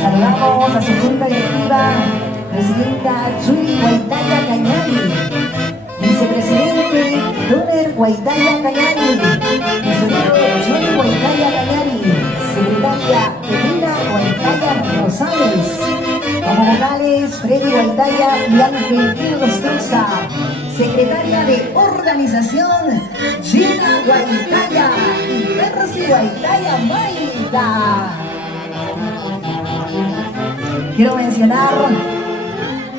Saludamos a su junta directiva, presidenta Judy Guaitaya Cañari, vicepresidente Doner Guaitaya Cañari, tesorero Judy Guaitaya Cañari, secretaria Elena Guaitaya Rosales, como vocales Freddy Guaitaya y Ángel Ilostroza, secretaria de organización Gina Guaitaya y Percy Guaitaya Maida. Quiero mencionar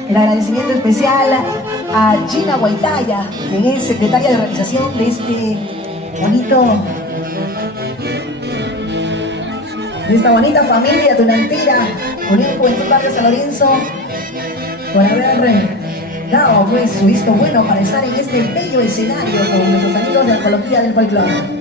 el agradecimiento especial a Gina Guaitaya, quien es secretaria de organización de esta bonita familia tunantera, Unión Juventud Barrio San Lorenzo, por haber dado pues su visto bueno para estar en este bello escenario con nuestros amigos de Arqueología del Folclore.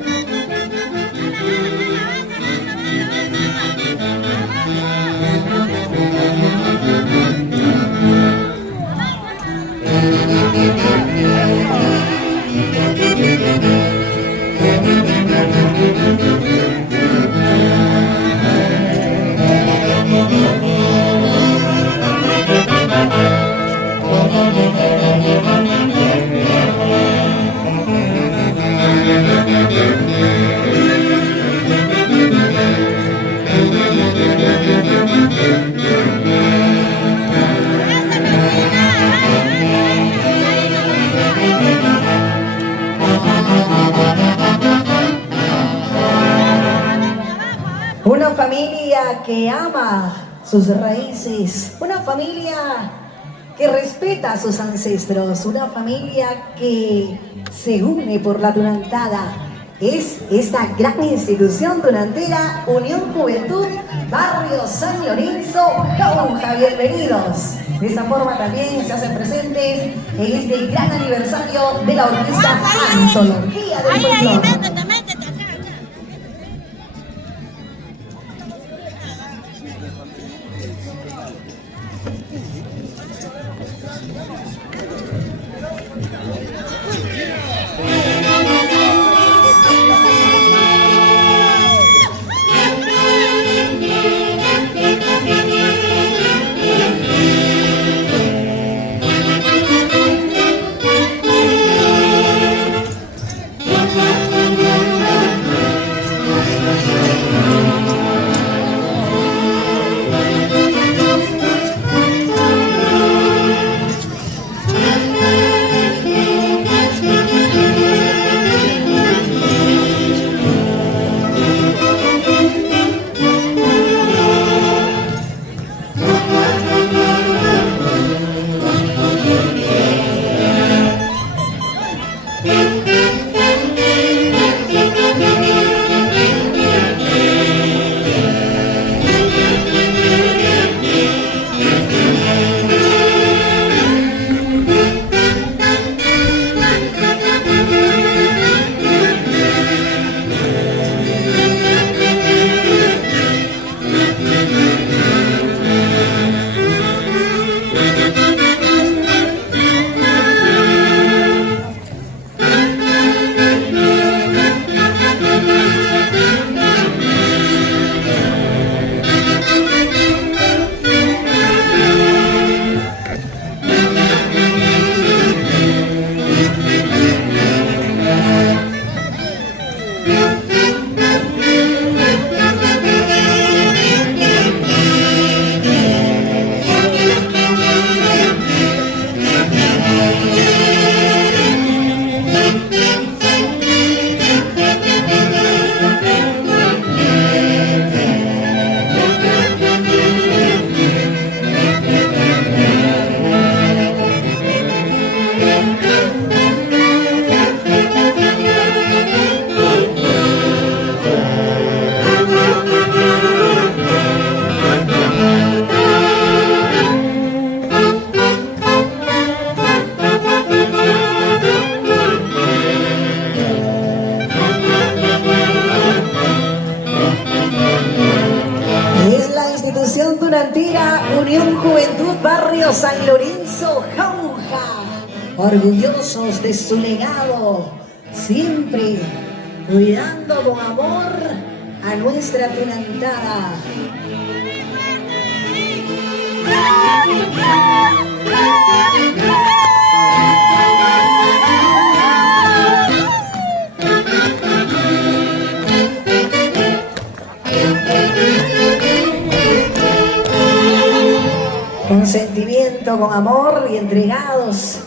Una familia que ama sus raíces, una familia que respeta a sus ancestros, una familia que se une por la tunantada. Es esta gran institución tunantera, Unión Juventud Barrio San Lorenzo Jauja. Bienvenidos. De esta forma también se hacen presentes en este gran aniversario de la orquesta Antología del Folclore. Tunantera, Unión Juventud Barrio San Lorenzo, Jauja. Orgullosos de su legado, siempre cuidando con amor a nuestra tunantada. Con sentimiento, con amor y entregados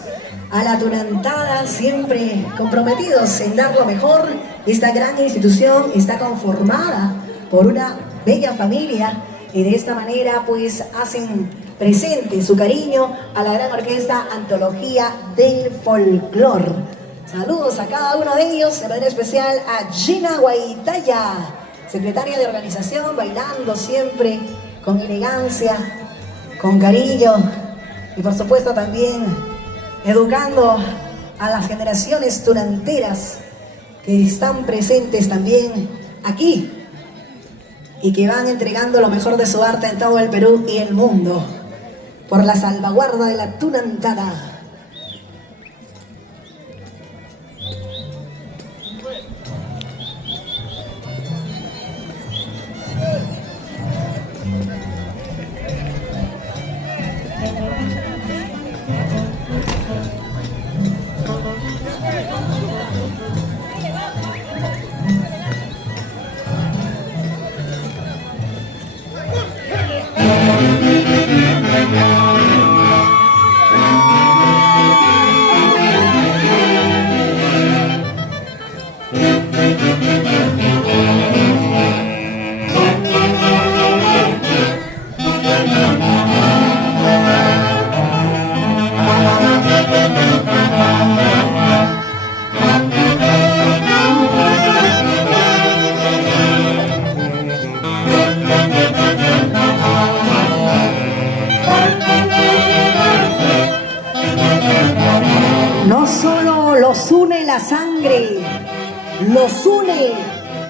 a la tunantada, siempre comprometidos en dar lo mejor. Esta gran institución está conformada por una bella familia y de esta manera pues hacen presente su cariño a la gran orquesta Antología del Folclor. Saludos a cada uno de ellos, de manera especial a Gina Guaitaya, secretaria de organización, bailando siempre con elegancia, con cariño y por supuesto también educando a las generaciones tunanteras que están presentes también aquí y que van entregando lo mejor de su arte en todo el Perú y el mundo por la salvaguarda de la tunantada. No solo los une la sangre, los une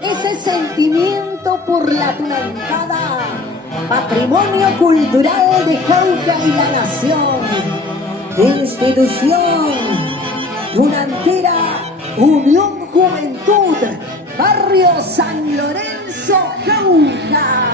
ese sentimiento por la tunantada, patrimonio cultural de Jauja y la nación. Institución Tunantera, Unión Juventud, Barrio San Lorenzo, Jauja.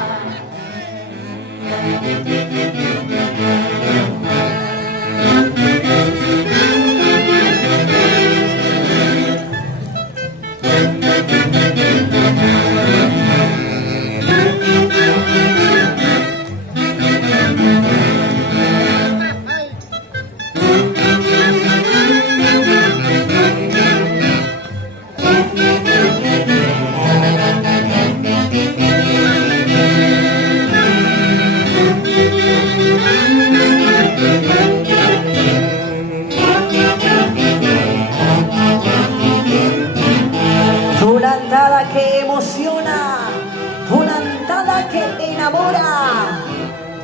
Tunantada que emociona, tunantada que enamora,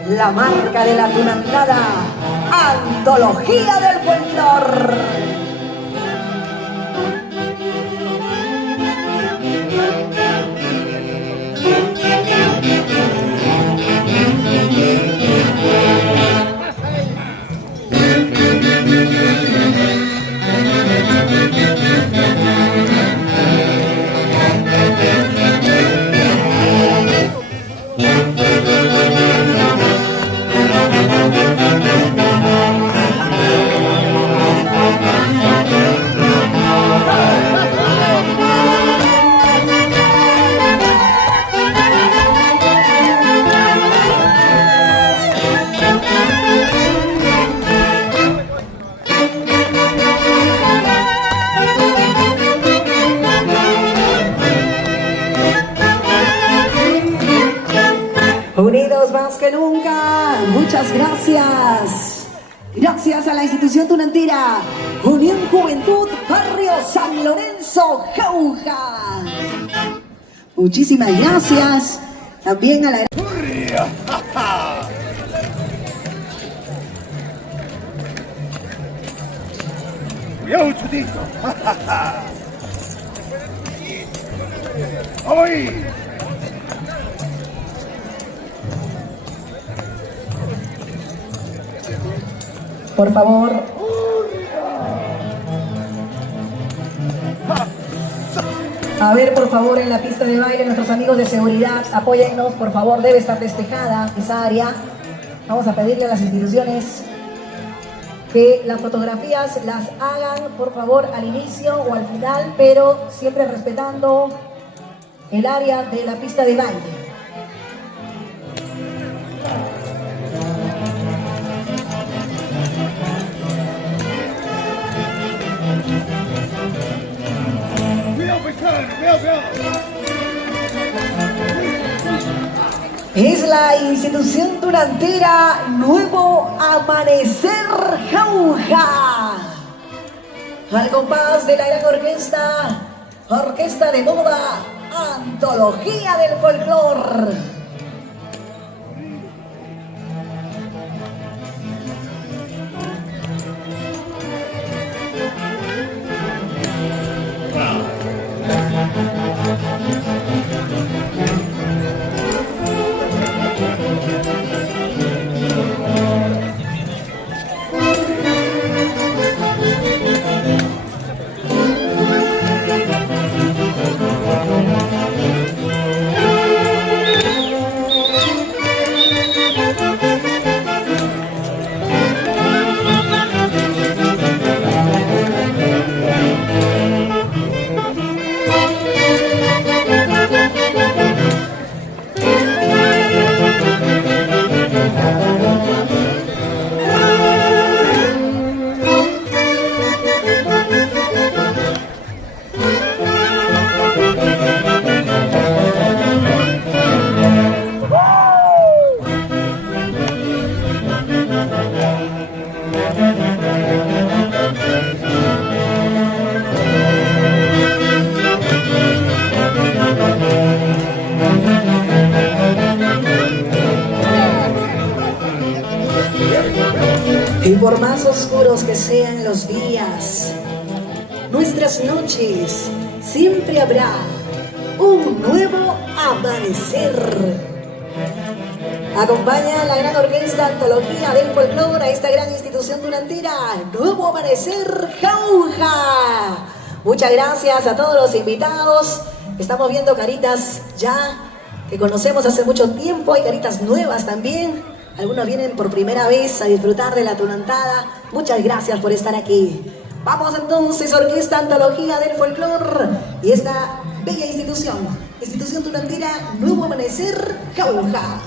la marca de la tunantada, Antología del Folclor. Unidos más que nunca, muchas gracias. Gracias a la institución tunantera, Unión Juventud Barrio San Lorenzo, Jauja. Muchísimas gracias también a la... Cuidado, chutito. ¡Ay! Por favor. A ver, por favor, en la pista de baile, nuestros amigos de seguridad, apóyennos, por favor, debe estar despejada esa área. Vamos a pedirle a las instituciones que las fotografías las hagan, por favor, al inicio o al final, pero siempre respetando el área de la pista de baile. Es la institución durantera Nuevo Amanecer Jauja. Al compás de la gran orquesta, Orquesta de Moda, Antología del Folclor. Y por más oscuros que sean los días, nuestras noches, siempre habrá un nuevo amanecer. Acompaña a la gran orquesta Antología del Folclor a esta gran institución durantera, Nuevo Amanecer Jauja. Muchas gracias a todos los invitados. Estamos viendo caritas ya que conocemos hace mucho tiempo, hay caritas nuevas también. Algunos vienen por primera vez a disfrutar de la tunantada. Muchas gracias por estar aquí. Vamos entonces, Orquesta Antología del Folclor y esta bella institución tunantera, Nuevo Amanecer Jauja.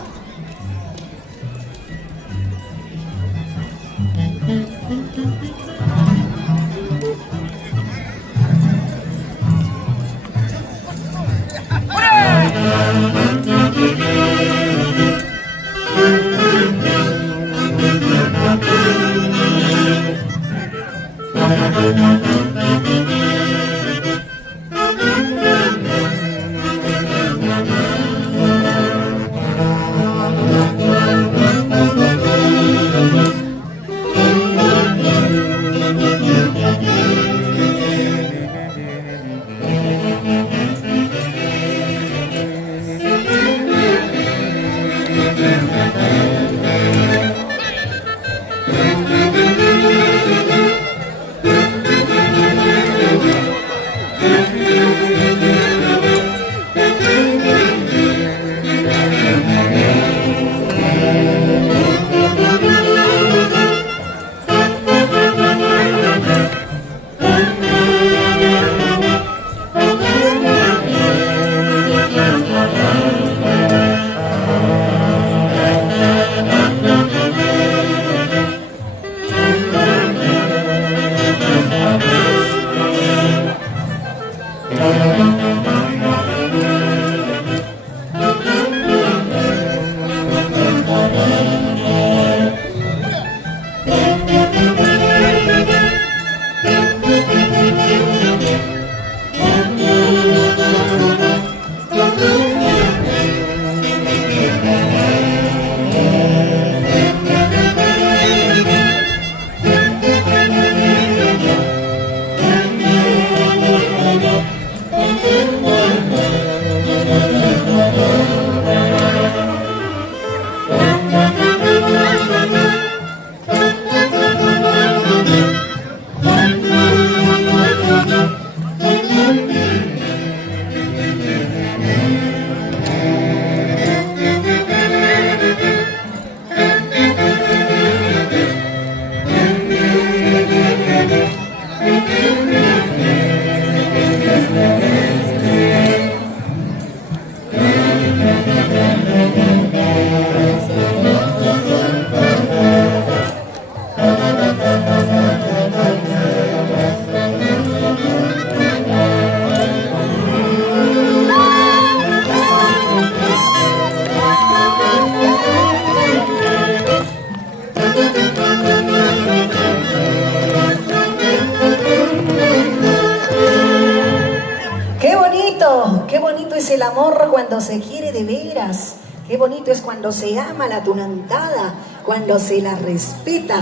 Qué bonito es el amor cuando se quiere de veras. Qué bonito es cuando se ama la tunantada, cuando se la respeta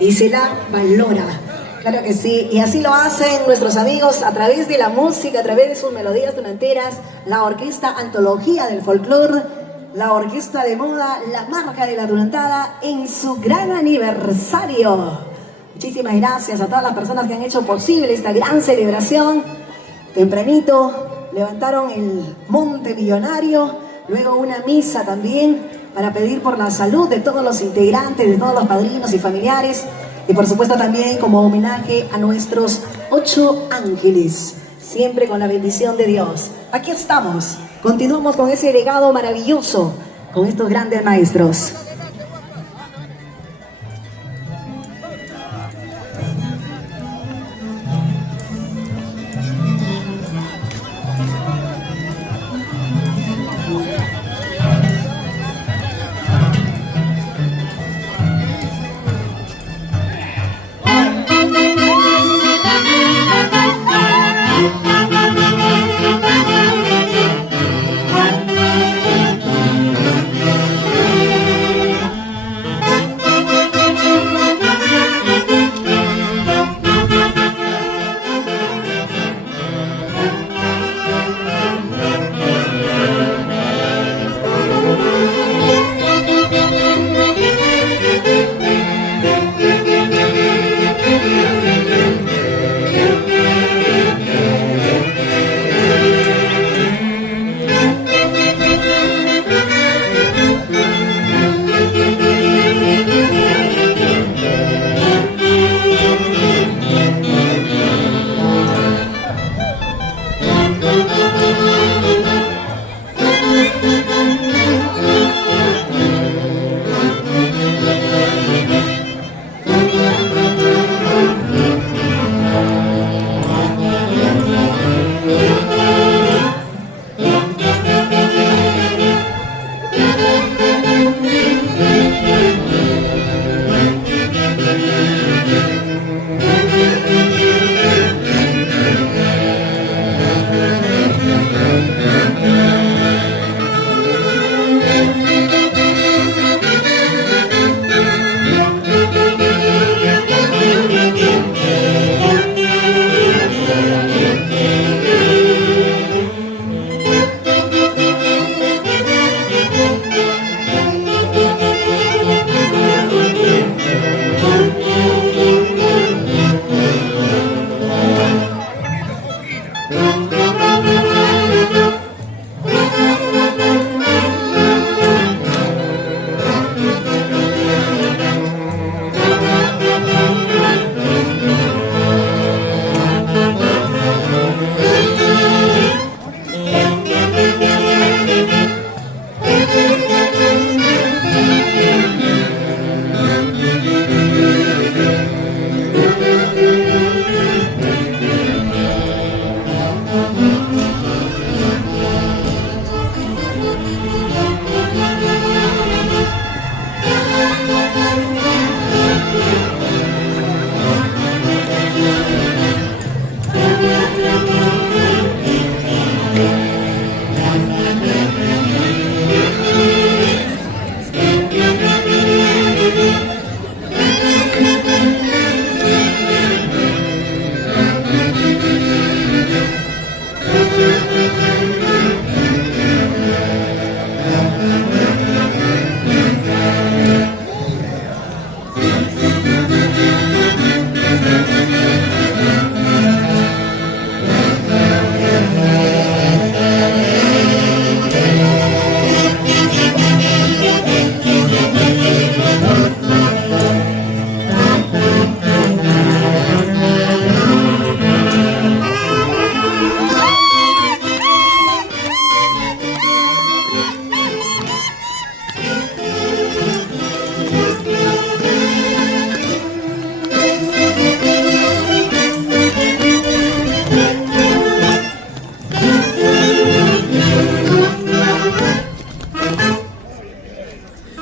y se la valora. Claro que sí, y así lo hacen nuestros amigos a través de la música, a través de sus melodías tunanteras, la orquesta Antología del Folclor, la orquesta de moda, la marca de la tunantada en su gran aniversario. Muchísimas gracias a todas las personas que han hecho posible esta gran celebración. Tempranito levantaron el monte millonario, luego una misa también para pedir por la salud de todos los integrantes, de todos los padrinos y familiares, y por supuesto también como homenaje a nuestros 8 ángeles, siempre con la bendición de Dios. Aquí estamos, continuamos con ese legado maravilloso, con estos grandes maestros.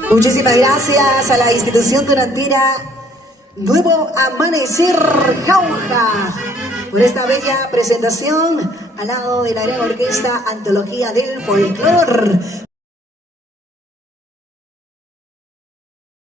Muchísimas gracias a la institución tunantera Nuevo Amanecer Jauja por esta bella presentación al lado de la gran orquesta Antología del Folclor.